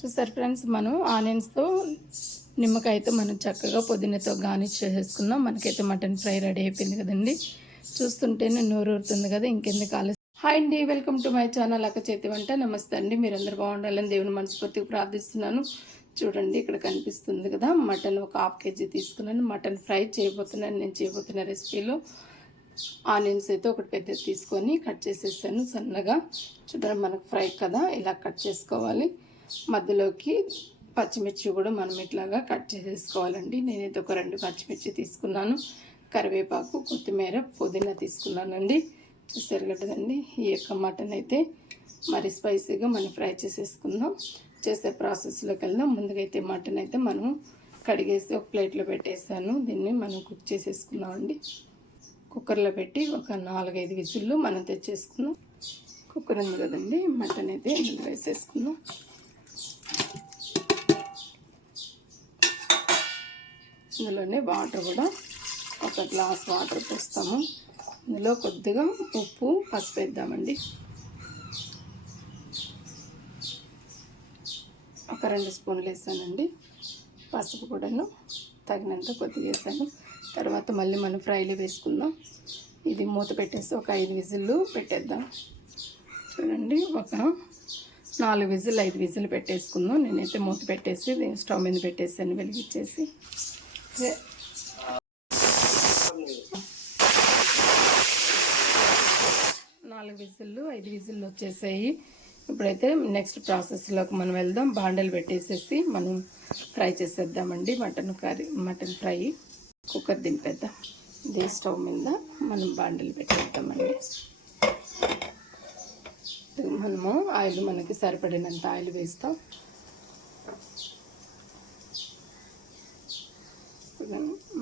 చూసారు ఫ్రెండ్స్, మనం ఆనియన్స్తో నిమ్మకాయతో మనం చక్కగా పుదీనాతో గార్నిష్ చేసేసుకున్నాం. మనకైతే మటన్ ఫ్రై రెడీ అయిపోయింది కదండి. చూస్తుంటేనే నోరూరుతుంది కదా, ఇంకెందుకు ఆలస్యం. హాయ్ అండి, వెల్కమ్ టు మై ఛానల్ అక్క చేతి వంట. నమస్తే అండి, మీరందరూ బాగుండాలని దేవుని మనస్ఫూర్తిగా ప్రార్థిస్తున్నాను. చూడండి, ఇక్కడ కనిపిస్తుంది కదా, మటన్ ఒక 1/2 kg తీసుకున్నాను. మటన్ ఫ్రై చేయబోతున్నాను. నేను చేయబోతున్న రెసిపీలో ఆనియన్స్ అయితే ఒకటి పెద్దది తీసుకొని కట్ చేసేసాను సన్నగా. చూడండి, మనకు ఫ్రై కదా, ఇలా కట్ చేసుకోవాలి. మధ్యలోకి పచ్చిమిర్చి కూడా మనం ఇట్లాగా కట్ చేసేసుకోవాలండి. నేనైతే ఒక 2 పచ్చిమిర్చి తీసుకున్నాను. కరివేపాకు, కొత్తిమీర, పుదీనా తీసుకున్నానండి. చూసారు కదండి. ఈ యొక్క మటన్ అయితే మరి స్పైసీగా మనం ఫ్రై చేసేసుకుందాం. చేసే ప్రాసెస్లోకి వెళ్దాం. ముందుగా అయితే మటన్ అయితే మనం కడిగేసి ఒక ప్లేట్లో పెట్టేసాను. దీన్ని మనం కుక్ చేసేసుకుందామండి. కుక్కర్లో పెట్టి ఒక 4-5 విజిల్లు మనం తెచ్చేసుకుందాం. కుక్కర్ ఉంది కదండి, మటన్ అయితే ఇందులో వేసేసుకుందాం. ఇందులోనే వాటర్ కూడా ఒక గ్లాస్ వాటర్ పోస్తాము. ఇందులో కొద్దిగా ఉప్పు, పసుపు వేద్దామండి. ఒక 2 స్పూన్లు వేసానండి. పసుపు కూడాను తగినంత కొద్దిగా వేసాను. తర్వాత మళ్ళీ మనం ఫ్రైలో వేసుకుందాం. ఇది మూత పెట్టేసి ఒక 5 విజిల్లు పెట్టేద్దాం. చూడండి, ఒక 4 విజిల్ 5 విజిల్ పెట్టేసుకుందాం. నేనైతే మూత పెట్టేసి స్టవ్ మీద పెట్టేసాను, వెలిగించేసి. 4 విజిల్లు 5 విజిల్లు వచ్చేసాయి. ఇప్పుడైతే నెక్స్ట్ ప్రాసెస్లోకి మనం వెళ్దాం. బాండలు పెట్టేసేసి మనం ఫ్రై చేసేద్దామండి. మటన్ ఫ్రై కుక్కర్ దింపేద్దాం. ఇదే స్టవ్ మీద మనం బాండలు పెట్టేద్దామండి. మనము ఆయిల్ మనకి సరిపడినంత ఆయిల్ వేస్తాం.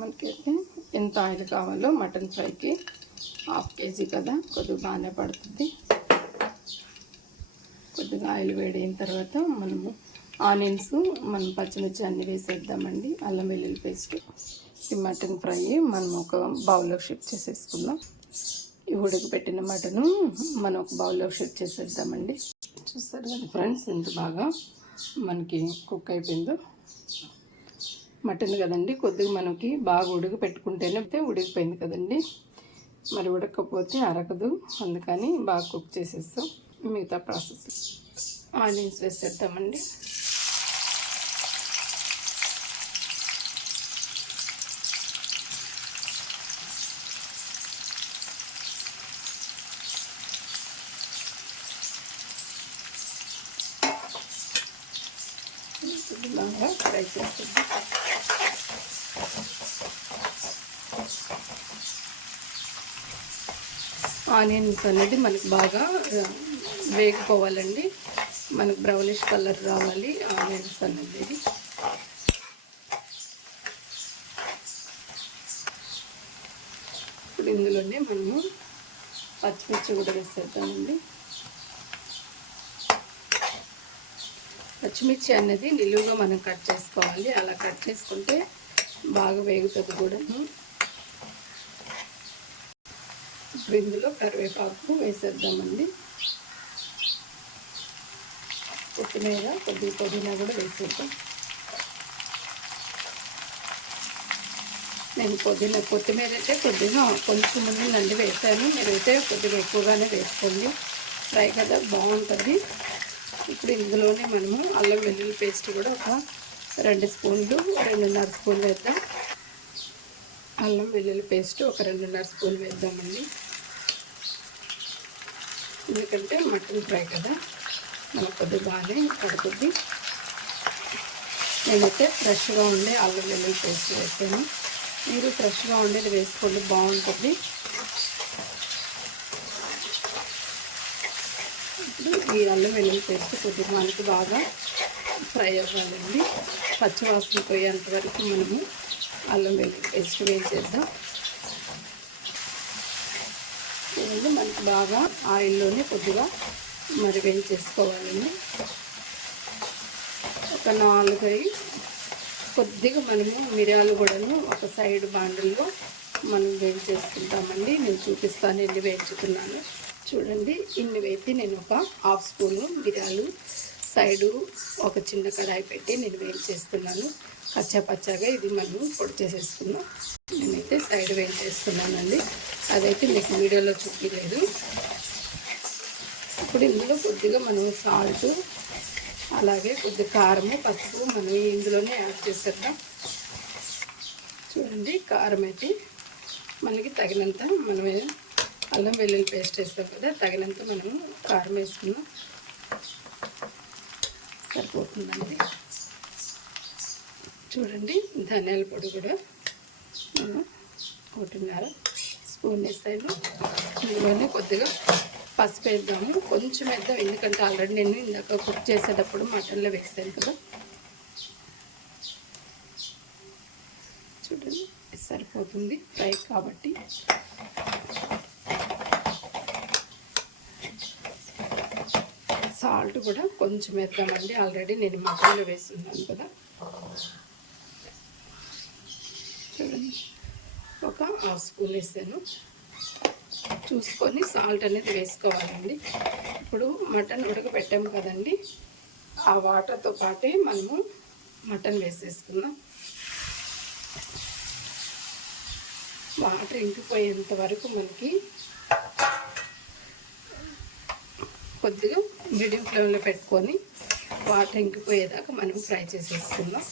మనకైతే ఎంత ఆయిల్ కావాలో, మటన్ ఫ్రైకి 1/2 kg కదా, కొద్దిగా బాగానే పడుతుంది. కొద్దిగా ఆయిల్ వేడైన తర్వాత మనము ఆనియన్స్, మనం పచ్చిమిర్చి అన్నీ వేసేద్దామండి. అల్లం వెల్లుల్లి పేస్ట్. ఈ మటన్ ఫ్రై మనం ఒక బౌల్లోకి షిఫ్ట్ చేసేసుకుందాం. ఈ ఉడకబెట్టిన మటను మనం ఒక బౌల్లోకి షిఫ్ట్ చేసేద్దామండి. చూస్తారు కదా ఫ్రెండ్స్, ఎంత బాగా మనకి కుక్ అయిపోయిందో. మటన్ కదండి, కొద్దిగా మనకి బాగా ఉడకపెట్టుకుంటేనే ఉడికిపోయింది కదండి. మరి ఉడకపోతే అరగదు, అందుకని బాగా కుక్ చేసేస్తాం. మిగతా ప్రాసెస్ ఆనియన్స్ వేసేద్దామండి. బాగా ఫ్రై చేసేద్దాం. ఆనియన్స్ అనేది మనకి బాగా వేగిపోవాలండి. మనకు బ్రౌనిష్ కలర్ రావాలి ఆనియన్స్ అనేది. ఇప్పుడు ఇందులోనే మనము పచ్చిమిర్చి కూడా వేసేద్దామండి. పచ్చిమిర్చి అనేది నిలువుగా మనం కట్ చేసుకోవాలి. అలా కట్ చేసుకుంటే బాగా వేగుతుంది కూడాను. ఇప్పుడు ఇందులో కరివేపాకు వేసేద్దామండి. కొత్తిమీర, కొద్దిగా పుదీనా కూడా వేసేద్దాం. నేను కొత్తిమీర అయితే కొద్దిగా కొంచెం ముందు వేసాను. నేనైతే కొద్దిగా ఎక్కువగానే వేసుకోండి, ఫ్రై కదా బాగుంటుంది. ఇప్పుడు ఇందులోనే మనము అల్లం వెల్లుల్లి పేస్ట్ కూడా ఒక 2 స్పూన్లు, 2.5 స్పూన్లు వేద్దాం. అల్లం వెల్లుల్లి పేస్ట్ ఒక 2.5 స్పూన్లు వేద్దామండి. ఎందుకంటే మటన్ ఫ్రై కదా, మనకు కొద్దిగా బాగానే పడుతుంది. నేనైతే ఫ్రెష్గా ఉండే అల్లం వెల్లుల్లి పేస్ట్ వేసాను. మీరు ఫ్రెష్గా ఉండేది వేసుకోండి, బాగుంటుంది. ఇప్పుడు ఈ అల్లం వెల్లుల్లి పేస్ట్ కొద్దిగా మనకి బాగా ఫ్రై అవ్వాలండి. పచ్చివాసన పోయేంత వరకు మనము అల్లం వెల్లుల్లి పేస్ట్ వేసేద్దాం. ఇవన్నీ మనకి బాగా ఆయిల్లోనే కొద్దిగా మరి వేయించేసుకోవాలండి. ఒక 4 కొద్దిగా మనము మిరియాలు కూడాను ఒక సైడ్ బాండల్లో మనం వేయించేసుకుంటామండి. నేను చూపిస్తాను ఎన్ని వేయించుకున్నాను. చూడండి, ఇన్ని వేసి నేను ఒక 1/2 స్పూను మిరియాలు సైడు ఒక చిన్న కడాయి పెట్టి నేను వేయించేస్తున్నాను. పచ్చగా ఇది మనం పొడి చేసేసుకుందాం. నేనైతే సైడ్ వేయించేస్తున్నానండి, అదైతే మీకు వీడియోలో చూపించలేదు. ఇప్పుడు ఇందులో కొద్దిగా మనం సాల్ట్, అలాగే కొద్దిగా కారము, పసుపు మనం ఇందులోనే యాడ్ చేసేద్దాం. చూడండి, కారం అయితే మనకి తగినంత, మనం అల్లం వెల్లుల్లి పేస్ట్ వేస్తాం కదా, తగినంత మనం కారం వేసుకున్నాం, సరిపోతుందండి. చూడండి, ధనియాల పొడి కూడా నేను 1.5 స్పూన్ వేస్తాను. ఇందులోనే కొద్దిగా పసుపు వేద్దాము, కొంచెం వేద్దాం, ఎందుకంటే ఆల్రెడీ నేను ఇందాక కుక్ చేసేటప్పుడు మటన్లో వేస్తాను కదా. చూడండి, సరిపోతుంది ఫ్రై కాబట్టి. సాల్ట్ కూడా కొంచెం వేద్దామండి, ఆల్రెడీ నేను మటన్లో వేస్తున్నాను కదా. చూడండి, ఒక 1/2 స్పూన్ వేసాను. చూసుకొని సాల్ట్ అనేది వేసుకోవాలండి. ఇప్పుడు మటన్ ఉడకబెట్టాము కదండి, ఆ వాటర్తో పాటే మనము మటన్ వేసేసుకుందాం. వాటర్ ఇంకిపోయేంత వరకు మనకి కొద్దిగా మీడియం ఫ్లేమ్లో పెట్టుకొని వాటర్ ఇంకిపోయేదాకా మనం ఫ్రై చేసేసుకుందాం.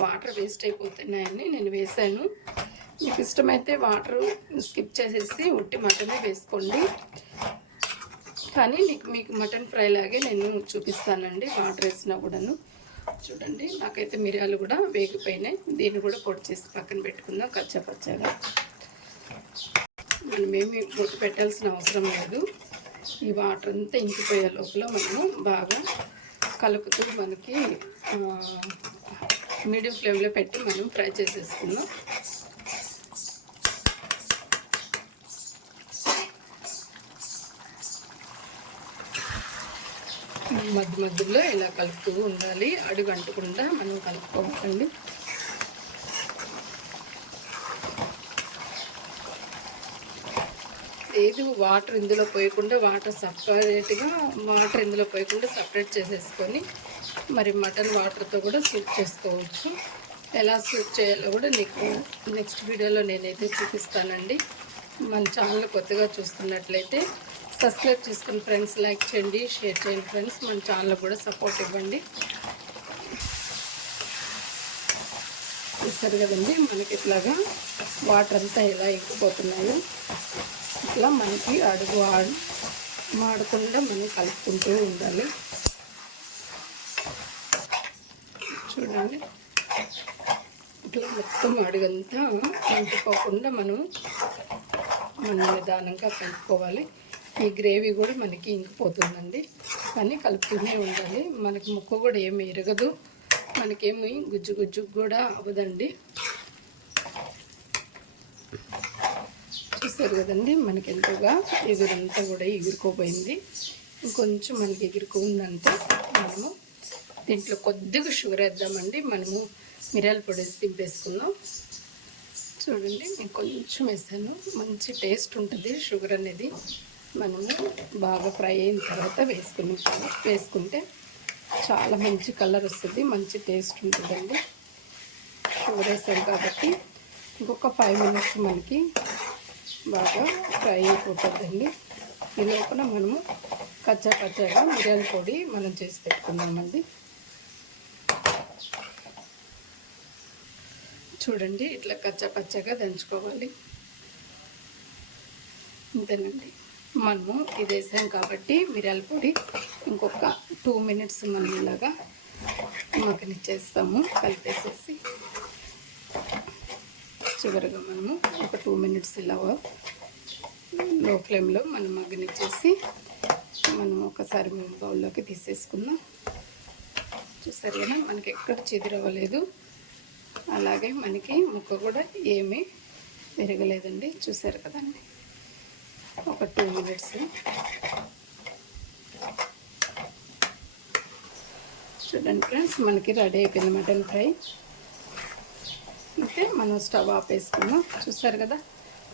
వాటర్ వేస్ట్ అయిపోతున్నాయని నేను వేసాను. మీకు ఇష్టమైతే వాటర్ స్కిప్ చేసేసి ఉట్టి మటనే వేసుకోండి, కానీ మీకు మటన్ ఫ్రై లాగే నేను చూపిస్తానండి వాటర్ వేసినా కూడాను. చూడండి, నాకైతే మిరియాలు కూడా వేగిపోయినాయి. దీన్ని కూడా పొడి చేసి పక్కన పెట్టుకుందాం పచ్చగా. మనమేమి మూత పెట్టాల్సిన అవసరం లేదు. ఈ వాటర్ అంతా ఇంకిపోయే లోపల మనము బాగా కలుపుతూ మనకి మీడియం ఫ్లేమ్లో పెట్టి మనం ఫ్రై చేసేసుకుందాం. మధ్యలో ఇలా కలుపుతూ ఉండాలి, అడుగు అంటకుండా మనం కలుపుకోవాలండి. లేదు వాటర్ ఇందులో పోయకుండా, వాటర్ ఇందులో పోయకుండా సపరేట్ చేసేసుకొని మరి మటన్ వాటర్తో కూడా సూప్ చేసుకోవచ్చు. ఎలా సూప్ చేయాలో కూడా నీకు నెక్స్ట్ వీడియోలో నేనైతే చూపిస్తానండి. మన ఛానల్ కొత్తగా చూస్తున్నట్లయితే సబ్స్క్రైబ్ చేసుకుని ఫ్రెండ్స్, లైక్ చేయండి, షేర్ చేయండి ఫ్రెండ్స్. మన ఛానల్ కూడా సపోర్ట్ ఇవ్వండి. చూస్తారు కదండి, మనకి ఇట్లాగా వాటర్ అంతా ఎలా ఇంకిపోతున్నాయో, ఇట్లా మనకి అడుగు మాడకుండా మనం కలుపుకుంటూ ఉండాలి. చూడండి, ఇట్లా మొత్తం అడుగంతా ఇంకిపోకుండా మనం నిదానంగా కలుపుకోవాలి. ఈ గ్రేవీ కూడా మనకి ఇంకిపోతుందండి, కానీ కలుపుతూనే ఉండాలి. మనకి ముక్క కూడా ఏమి ఎరగదు, మనకేమి గుజ్జు కూడా అవ్వదండి. చూస్తారు కదండి, మనకి ఎంతగా ఎగురంతా కూడా ఎగురుకోపోయింది. ఇంకొంచెం మనకి ఎగురుకుందంటే మనము దీంట్లో కొద్దిగా షుగర్ వేద్దామండి. మనము మిరియాల పొడి వేసి దింపేసుకుందాం. చూడండి, నేను కొంచెం వేసాను, మంచి టేస్ట్ ఉంటుంది. షుగర్ అనేది మనము బాగా ఫ్రై అయిన తర్వాత వేసుకుంటే చాలా మంచి కలర్ వస్తుంది, మంచి టేస్ట్ ఉంటుందండి. షుగర్ వేసాం కాబట్టి ఇంకొక 5 మినిట్స్ మనకి బాగా ఫ్రై అయిపోతుందండి. ఈ లోపల మనము పచ్చగా మిరియాల పొడి మనం చేసి పెట్టుకుందామండి. చూడండి, ఇట్లా పచ్చగా దంచుకోవాలి. అంతేనండి, మనము ఇది వేసాం కాబట్టి మిరియాల పొడి ఇంకొక 2 మినిట్స్ మనం ఇలాగా మగ్గనిచ్చేస్తాము. కలిపేసేసి చివరిగా మనము ఒక 2 మినిట్స్ ఇలా లో ఫ్లేమ్లో మనం మగ్గనిచ్చేసి మనం ఒకసారి బౌల్లోకి తీసేసుకుందాం. చూసారు కదా, మనకి ఎక్కడ చెదిరవ్వలేదు, అలాగే మనకి ముక్క కూడా ఏమీ విరగలేదండి. చూసారు కదండి, ఒక 2 మినిట్స్. చూడండి ఫ్రెండ్స్, మనకి రెడీ అయిపోయింది మటన్ ఫ్రై. అయితే మనం స్టవ్ ఆపేసుకున్నాం. చూసారు కదా,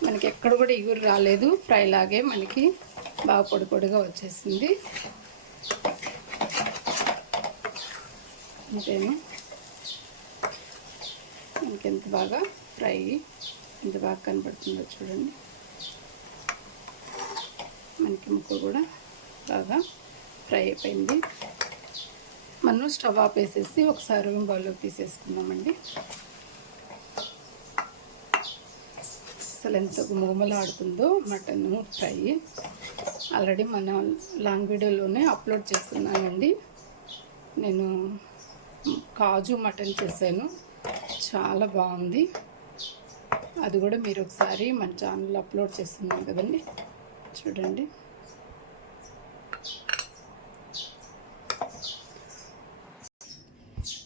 మనకి ఎక్కడ కూడా ఇగురు రాలేదు, ఫ్రై లాగే మనకి బాగా పొడి పొడిగా వచ్చేసింది. అంతేను, ఇంకెంత బాగా ఫ్రై ఎంత బాగా కనపడుతుందో చూడండి. మనకి ముక్క కూడా బాగా ఫ్రై అయిపోయింది. మనం స్టవ్ ఆపేసేసి ఒకసారి బౌల్లోకి తీసేసుకుందామండి. అసలు ఎంత గుమగుమలాడుతుందో మటన్ ఫ్రై. ఆల్రెడీ మన లాంగ్ వీడియోలోనే అప్లోడ్ చేస్తున్నానండి. నేను కాజు మటన్ చేశాను, చాలా బాగుంది. అది కూడా మీరు ఒకసారి మన ఛానల్లో అప్లోడ్ చేస్తున్నాను కదండి, చూడండి.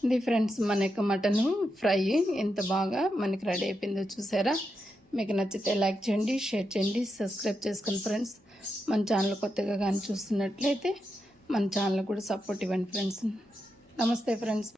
ఇది ఫ్రెండ్స్ మన యొక్క మటన్ ఫ్రై ఎంత బాగా మనకి రెడీ అయిపోయిందో చూసారా. మీకు నచ్చితే లైక్ చేయండి, షేర్ చేయండి, సబ్స్క్రైబ్ చేసుకోండి ఫ్రెండ్స్. మన ఛానల్ కొత్తగా కానీ చూస్తున్నట్లయితే మన ఛానల్ కూడా సపోర్ట్ ఇవ్వండి ఫ్రెండ్స్. నమస్తే ఫ్రెండ్స్.